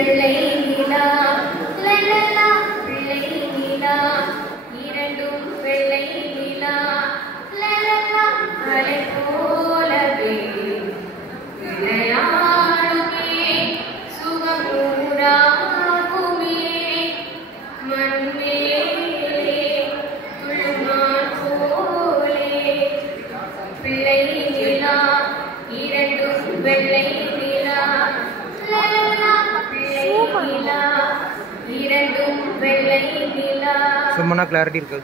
வெள்ளை நிலா லலலா வெள்ளை நிலா இரண்டும் வெள்ளை நிலா லலலா அலை போலவே விளையாடுமே சுகம் ஊராகுமே மண்மேலே துள்ளுமான் போலே பிள்ளை நிலா இரண்டும் வெள்ளை நிலா லலலா பிள்ளை நிலா இரண்டும் வெள்ளை நிலா சும்மா கிளாரிட்டி இருக்கு.